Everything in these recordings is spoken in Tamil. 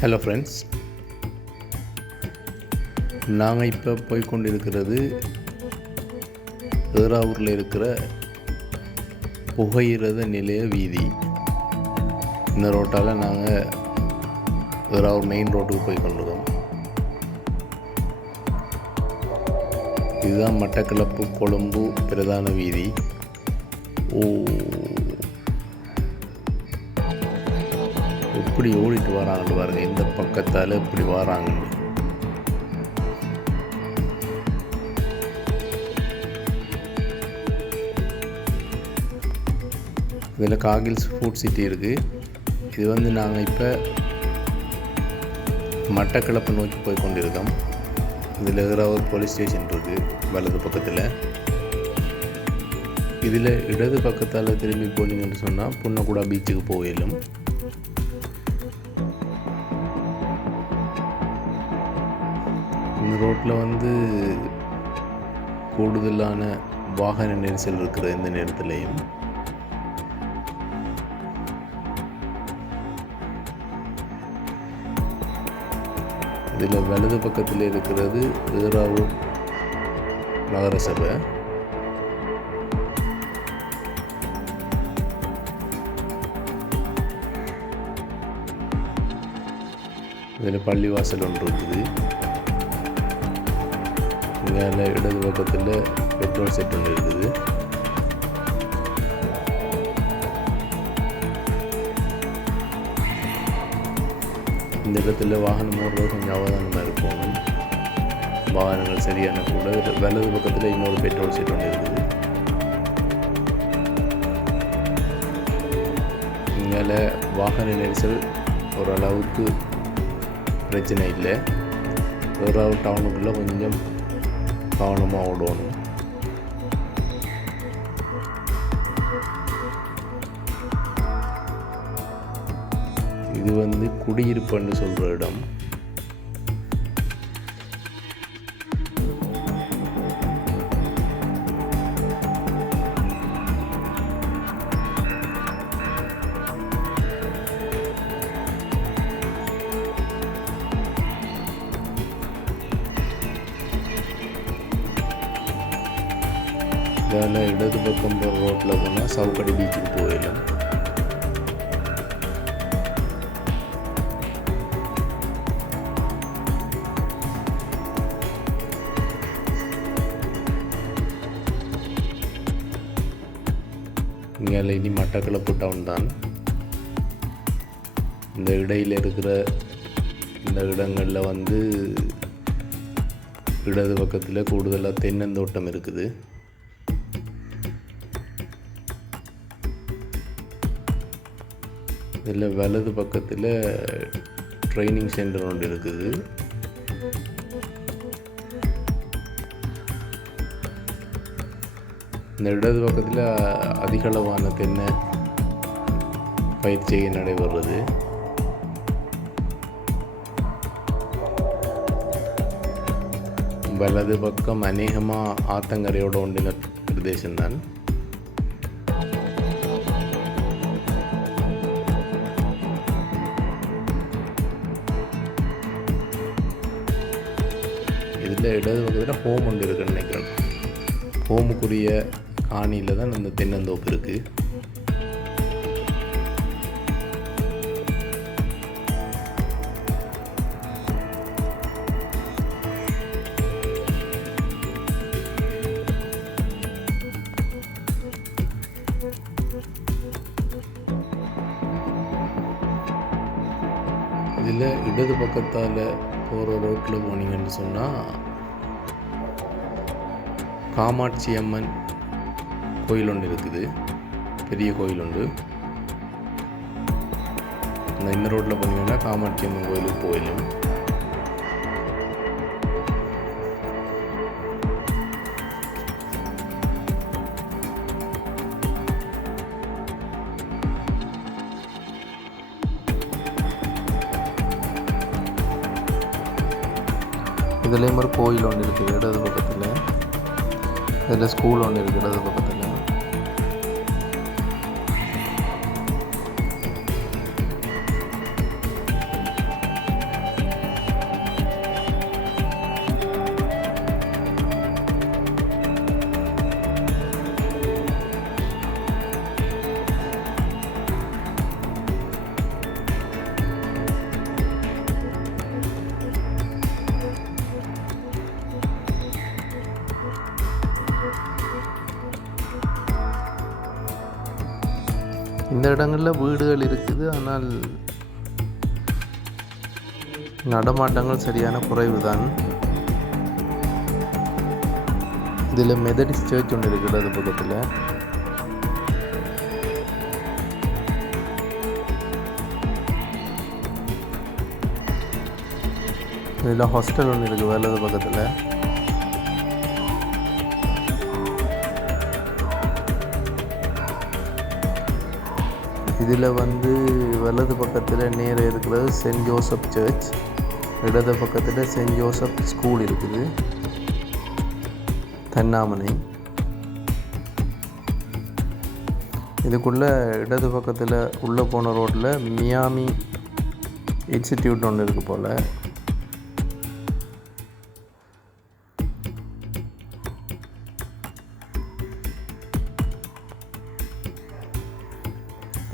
ஹலோ ஃப்ரெண்ட்ஸ், நாங்கள் இப்போ போய்கொண்டிருக்கிறது ஏறாவூரில் இருக்கிற புகையிரத நிலைய வீதி. இந்த ரோட்டால் நாங்கள் ஏறாவூர் மெயின் ரோட்டுக்கு போய் கொண்டிருக்கோம். இதுதான் மட்டக்களப்பு கொழும்பு பிரதான வீதி. எப்படி ஓடிட்டு வராங்க பாருங்க, இந்த பக்கத்தால் எப்படி வராங்க. இதில் காகில்ஸ் ஃபுட் சிட்டி இருக்குது. இது நாங்கள் இப்போ மட்டக்களப்பு நோக்கி போய் கொண்டிருக்கோம். இதில் ஏறாவூர் போலீஸ் ஸ்டேஷன் இருக்குது வலது பக்கத்தில். இதில் இடது பக்கத்தால் திரும்பி போனீங்கன்னு சொன்னால் புன்னக்குடா பீச்சுக்கு போயிடும். இந்த ரோட்டில் கூடுதலான வாகன நெரிசல் இருக்கிற இந்த நேரத்துலையும் இதில் வலது பக்கத்தில் இருக்கிறது ஏறாவூர் நகரசபை. இதில் பள்ளிவாசல் ஒன்று இருக்குது. இங்கே இடது பக்கத்தில் பெட்ரோல் செட் ஒன்று இருக்குது. இந்த இடத்துல வாகனம் ஓடுறது கொஞ்சம் அவதானமாக இருக்கும். வாகனங்கள் சரியான கூட. வலது பக்கத்தில் இன்னொரு பெட்ரோல் செட் ஒன்று இருக்குது. இங்கே வாகன நெரிசல் ஓரளவுக்கு பிரச்சனை இல்லை. ஏறாவூர் டவுனுக்குள்ளே கொஞ்சம் கவனமாக ஓடணும். இது குடியிருப்புன்னு சொல்கிற இடம். இதில் இடது பக்கம் ரோட்டில் போனால் சவுக்கடி பீச்சுக்கு போயிடலாம். இங்கே இனி மட்டக்களப்பு டவுன் தான். இந்த இடையில் இருக்கிற இந்த இடங்களில் இடது பக்கத்தில் கூடுதலாக தென்னந்தோட்டம் இருக்குது. இதில் வலது பக்கத்தில் ட்ரைனிங் சென்டர் ஒன்று இருக்குது. இந்த இடது பக்கத்தில் அதிகளவான தென்னை பயிற்சி நடைபெறுறது. வலது பக்கம் அநேகமாக ஆத்தங்கரையோட ஒன்றின பிரதேசம்தான். இதில் இடது பக்கத்தில் ஹோம் ஒன்று இருக்குன்னு நினைக்கிறேன். ஹோமுக்குரிய காணியில் தான் இந்த தென்னந்தோப்பு இருக்குது. இதில் இடது பக்கத்தால் போகிற ரோட்டில் போனீங்கன்னு சொன்னால் காமாட்சி அம்மன் கோயில் ஒன்று இருக்குது. பெரிய கோயில் உண்டு. இந்த ரோட்டில் போனீங்கன்னா காமாட்சி அம்மன் கோயிலுக்கு போயிடும். இதுலேயும் ஒரு கோயில் ஒன்று இருக்குது இடது பக்கத்தில். இதில் ஸ்கூல் ஒன்று இருக்குது இடது பக்கத்தில். இந்த இடங்களில் வீடுகள் இருக்குது, ஆனால் நடமாட்டங்கள் சரியான குறைவு தான். இதில் மெதடிஸ்ட் சர்ச் ஒன்று இருக்குது அது பக்கத்தில். இதில் ஹாஸ்டல் ஒன்று இருக்குது வலது பக்கத்தில். இதில் வலது பக்கத்தில் நேர இருக்கிறது சென்ட் ஜோசப் சர்ச், இடது பக்கத்தில் சென்ட் ஜோசப் ஸ்கூல் இருக்குது தென்னாமனை. இதுக்குள்ளே இடது பக்கத்தில் உள்ளே போன ரோட்டில் மியாமி இன்ஸ்டிடியூட் ஒன்று இருக்குது போல்.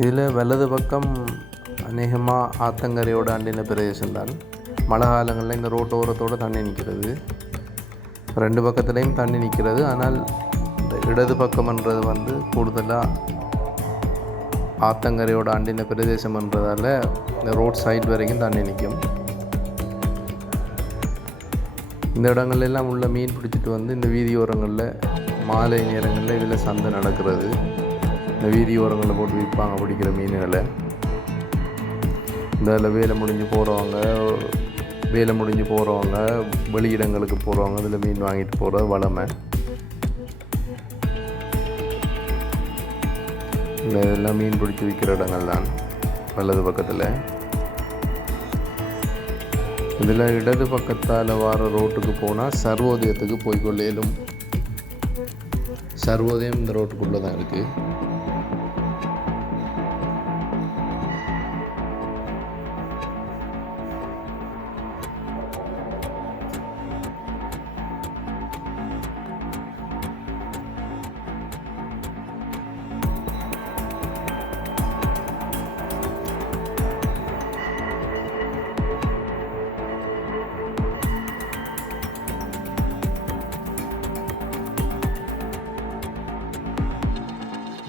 இதில் வலது பக்கம் அநேகமாக ஆத்தங்கரையோட அண்டின பிரதேசம்தான். மழை காலங்களில் இந்த ரோட்டோரத்தோடு தண்ணி நிற்கிறது, ரெண்டு பக்கத்துலேயும் தண்ணி நிற்கிறது. ஆனால் இந்த இடது பக்கம்ன்றது கூடுதலாக ஆத்தங்கரையோட அண்டின பிரதேசம்ன்றதால் இந்த ரோட் சைட் வரைக்கும் தண்ணி நிற்கும். இந்த இடங்கள்லாம் உள்ள மீன் பிடிச்சிட்டு இந்த வீதியோரங்களில் மாலை நேரங்களில் இதில் சந்தை நடக்கிறது. இந்த வீதியோரங்களில் போட்டு விற்பாங்க பிடிக்கிற மீன்களை. இதில் வேலை முடிஞ்சு போகிறவங்க வெளியிடங்களுக்கு போகிறவங்க இதில் மீன் வாங்கிட்டு போகிறது வளமை. இதெல்லாம் மீன் பிடிச்சி விற்கிற இடங்கள் தான் வலது பக்கத்தில். இதில் இடது பக்கத்தால் வர ரோட்டுக்கு போனால் சர்வோதயத்துக்கு போய்கொள்ளேலும். சர்வோதயம் இந்த ரோட்டுக்குள்ளே தான் இருக்குது.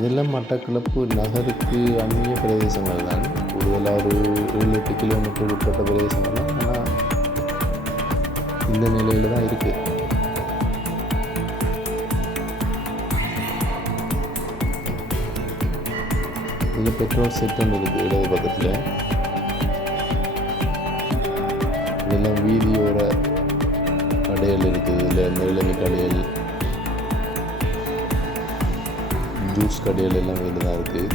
இதெல்லாம் மட்டக்களப்பு நகருக்கு அந்நிய பிரதேசங்கள் தான். கூடுதலாக ஒரு 7-8 கிலோமீட்டர் உட்பட்ட பிரதேசங்கள் தான். ஆனால் இந்த நிலையில் தான் இருக்குது. இதில் பெட்ரோல் செட்டும் இருக்குது இடது பக்கத்தில். இதெல்லாம் வீதியோர கடைகள் இருக்குது. இதில் இந்த இளநீ கடைகள், ஜூஸ் கடைகள் எல்லாம் வீடு தான் இருக்குது.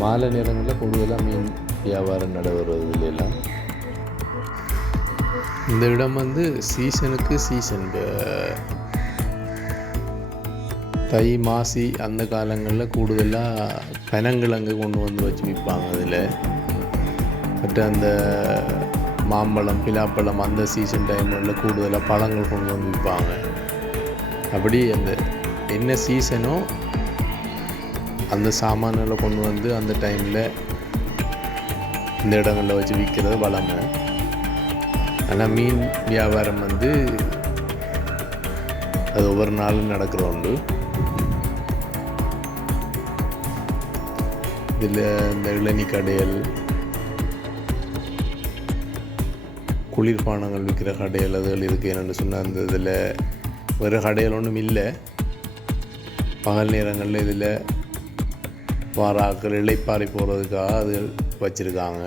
மாலை நேரங்களில் கூடுதலாக மீன் வியாபாரம் நடைபெறுவது எல்லாம். இந்த இடம் சீசனுக்கு சீசன் தை மாசி அந்த காலங்களில் கூடுதலாக பனங்கிழங்கு கொண்டு வச்சு விற்பாங்க. அதில் மற்ற அந்த மாம்பழம் பிலாப்பழம் அந்த சீசன் டைமில் கூடுதலாக பழங்கள் கொண்டு விற்பாங்க. அப்படி அந்த என்ன சீசனோ அந்த சாமான்களை கொண்டு அந்த டைமில் இந்த இடங்களில் வச்சு விற்கிறது வளமை. ஆனால் மீன் வியாபாரம் அது ஒவ்வொரு நாளும் நடக்கிற உண்டு. இதில் இந்த இளநீ கடைகள், குளிர்பானங்கள் விற்கிற கடைகள் அதுகள் இருக்குது. என்னென்னு சொன்னால் அந்த இதில் வேறு கடைகள் ஒன்றும் இல்லை. பகல் நேரங்களில் இதில் வாராக்கள் இளைப்பாறை போகிறதுக்காக அது வச்சுருக்காங்க.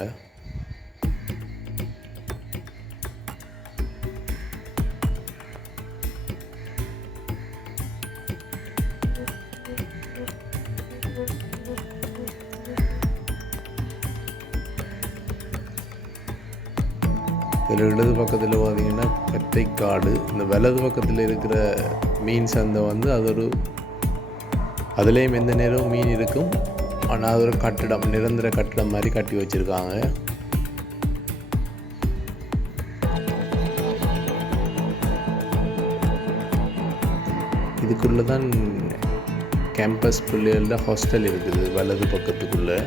இதில் இடது பக்கத்தில் பார்த்திங்கன்னா பெட்டைக்காடு. இந்த வலது பக்கத்தில் இருக்கிற மீன் சந்தை அது அதுலேயும் எந்த நேரமும் மீன் இருக்கும். ஆனால் அது ஒரு கட்டிடம், நிரந்தர கட்டிடம் மாதிரி கட்டி வச்சுருக்காங்க. இதுக்குள்ளே தான் கேம்பஸ் பிள்ளைகள ஹாஸ்டல் இருக்குது வலது பக்கத்துக்குள்ளே.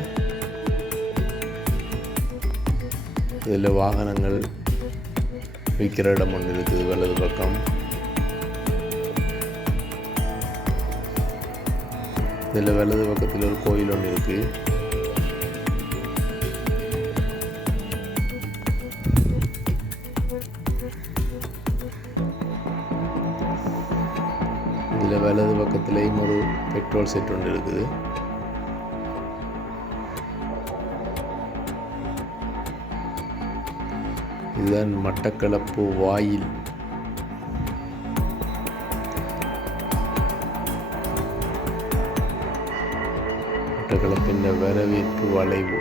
இதில் வாகனங்கள் விற்கிற இடம் ஒன்று இருக்குது வலது பக்கம். இதில் வலது பக்கத்தில் ஒரு கோயில் ஒன்று இருக்குது. இதில் வலது பக்கத்துலேயும் ஒரு பெட்ரோல் செட் ஒன்று இருக்குது. இதுதான் மட்டக்களப்பு வாயில். மட்டக்களப்பின் வரவேற்பு வளைவு.